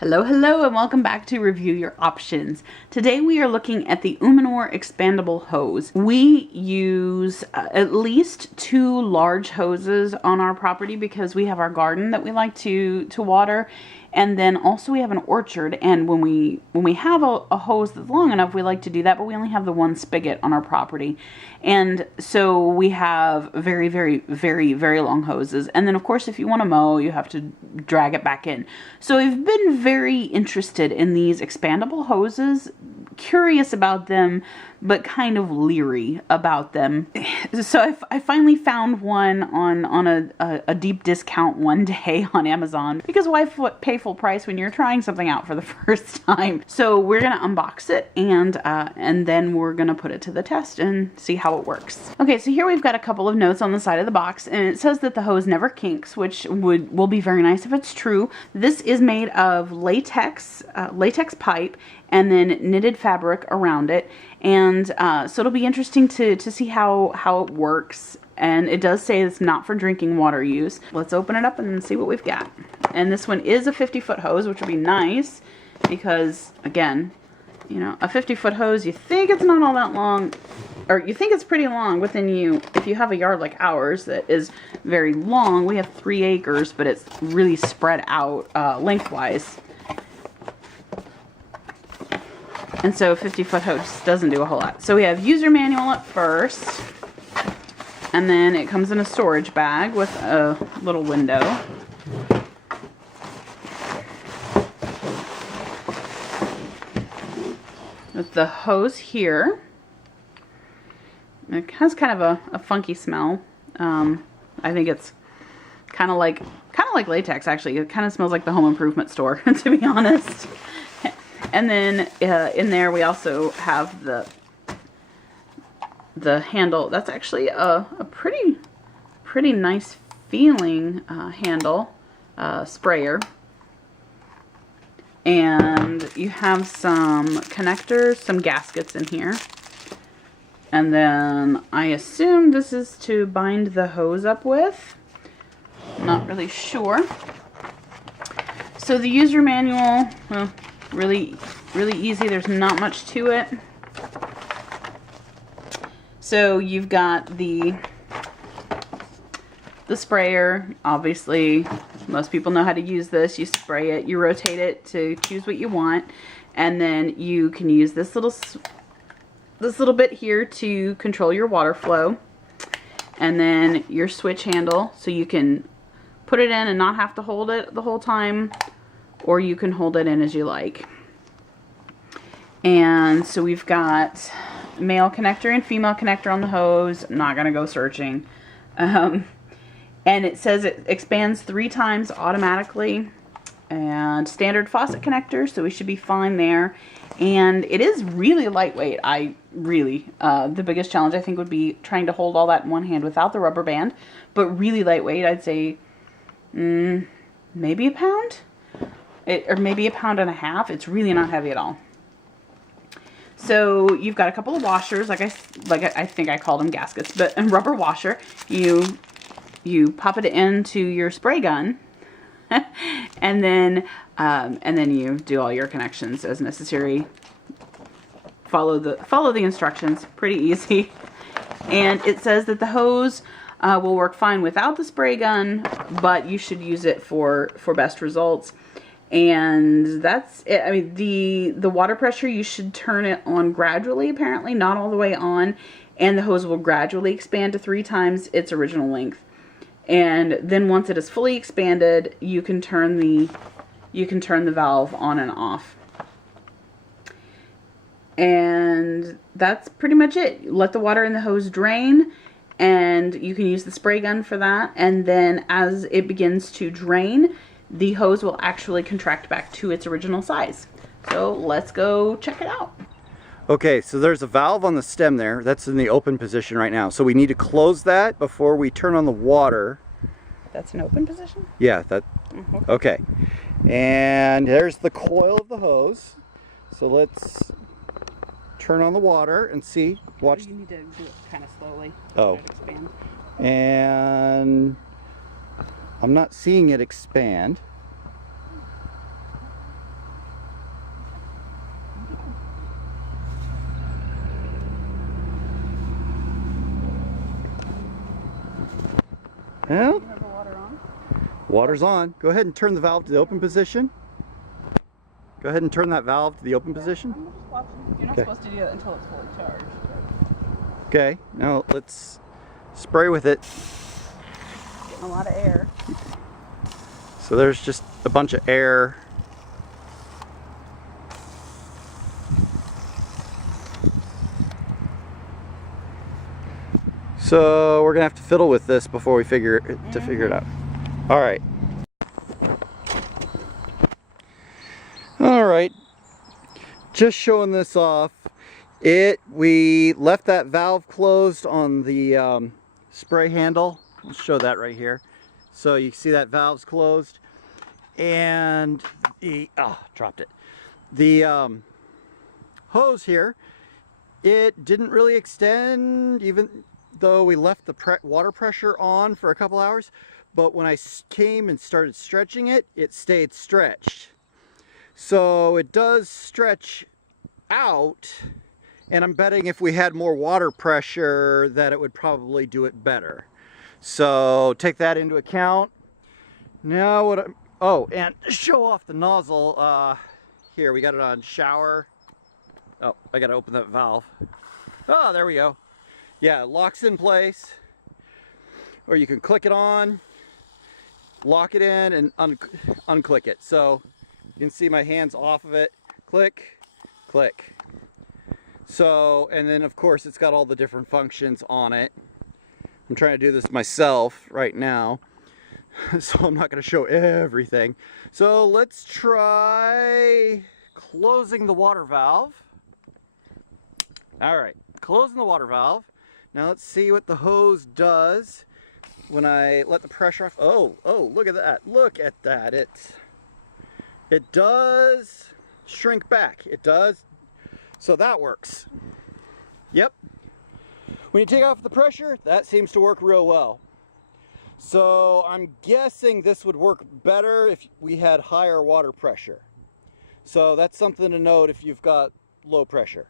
Hello, hello, and welcome back to Review Your Options. Today we are looking at the Umanor Expandable hose. We use at least 2 large hoses on our property because we have our garden that we like to water, and then also we have an orchard, and when we have a hose that's long enough, we like to do that, but we only have the one spigot on our property. And so we have very, very, very, very long hoses. And then of course, if you want to mow, you have to drag it back in. So I've been very interested in these expandable hoses, curious about them, but kind of leery about them. So I finally found one on a deep discount one day on Amazon, because why pay full price when you're trying something out for the first time? So we're gonna unbox it and then we're gonna put it to the test and see how it works. Okay, so here we've got a couple of notes on the side of the box, and it says that the hose never kinks, which will be very nice if it's true. This is made of latex pipe and then knitted fabric around it, and so it'll be interesting to see how it works. And it does say it's not for drinking water use. Let's open it up and see what we've got. And this one is a 50-foot hose, which would be nice because, again, you know, a 50-foot hose, you think it's not all that long, or you think it's pretty long, but then if you have a yard like ours that is very long, we have 3 acres, but it's really spread out lengthwise. And so a 50-foot hose doesn't do a whole lot. So we have user manual at first, and then it comes in a storage bag with a little window. With the hose here. It has kind of a funky smell. I think it's kind of like latex, actually. It kind of smells like the home improvement store, to be honest. And then in there we also have the handle. That's actually a pretty nice feeling handle sprayer. And you have some connectors, some gaskets in here. And then I assume this is to bind the hose up with. Not really sure. So the user manual, well, really easy. There's not much to it. So you've got the sprayer. Obviously, most people know how to use this. You spray it, you rotate it to choose what you want, and then you can use this little bit here to control your water flow, and then your switch handle, so you can put it in and not have to hold it the whole time, or you can hold it in as you like. And so we've got male connector and female connector on the hose. I'm not gonna go searching. And it says it expands 3 times automatically, and standard faucet connector, so we should be fine there. And it is really lightweight. The biggest challenge I think would be trying to hold all that in one hand without the rubber band, but really lightweight. I'd say maybe a pound, or maybe a pound and a half. It's really not heavy at all. So you've got a couple of washers, like I think I called them gaskets, but a rubber washer. You pop it into your spray gun, and then you do all your connections as necessary. Follow the instructions. Pretty easy. And it says that the hose will work fine without the spray gun, but you should use it for best results. And that's it. I mean, the water pressure, you should turn it on gradually, apparently, not all the way on, and the hose will gradually expand to 3 times its original length. And then once it is fully expanded, you can turn the valve on and off. And that's pretty much it. Let the water in the hose drain, and you can use the spray gun for that. And then as it begins to drain, the hose will actually contract back to its original size. So let's go check it out. Okay, so there's a valve on the stem there. That's in the open position right now. So we need to close that before we turn on the water. That's an open position? Yeah, that. Okay. And there's the coil of the hose. So let's turn on the water and see. Watch. You need to do it kind of slowly. Oh. Let it expand. And I'm not seeing it expand. Yeah. Do you have the water on? Water's on. Go ahead and turn the valve to the open position. Go ahead and turn that valve to the open position. I'm just watching. You're not supposed to do that until it's fully charged. Okay, now let's spray with it. Getting a lot of air. So there's just a bunch of air. So we're gonna have to fiddle with this before we figure it out. All right. All right. Just showing this off. We left that valve closed on the spray handle. I'll show that right here. So you see that valve's closed, and dropped it. The hose here, it didn't really extend, even though we left the water pressure on for a couple hours. But when I came and started stretching it, it stayed stretched. So it does stretch out, and I'm betting if we had more water pressure that it would probably do it better. So take that into account. Now and show off the nozzle. Here, we got it on shower. Oh, I gotta open that valve. Oh, there we go. Yeah, it locks in place. Or you can click it on, lock it in, and unclick it. So you can see my hands off of it. Click, click. So, and then of course it's got all the different functions on it. I'm trying to do this myself right now, so I'm not going to show everything. So let's try closing the water valve. All right, closing the water valve. Now let's see what the hose does when I let the pressure off. Oh, look at that. Look at that. It does shrink back. It does. So that works. Yep. When you take off the pressure, that seems to work real well. So I'm guessing this would work better if we had higher water pressure. So that's something to note if you've got low pressure.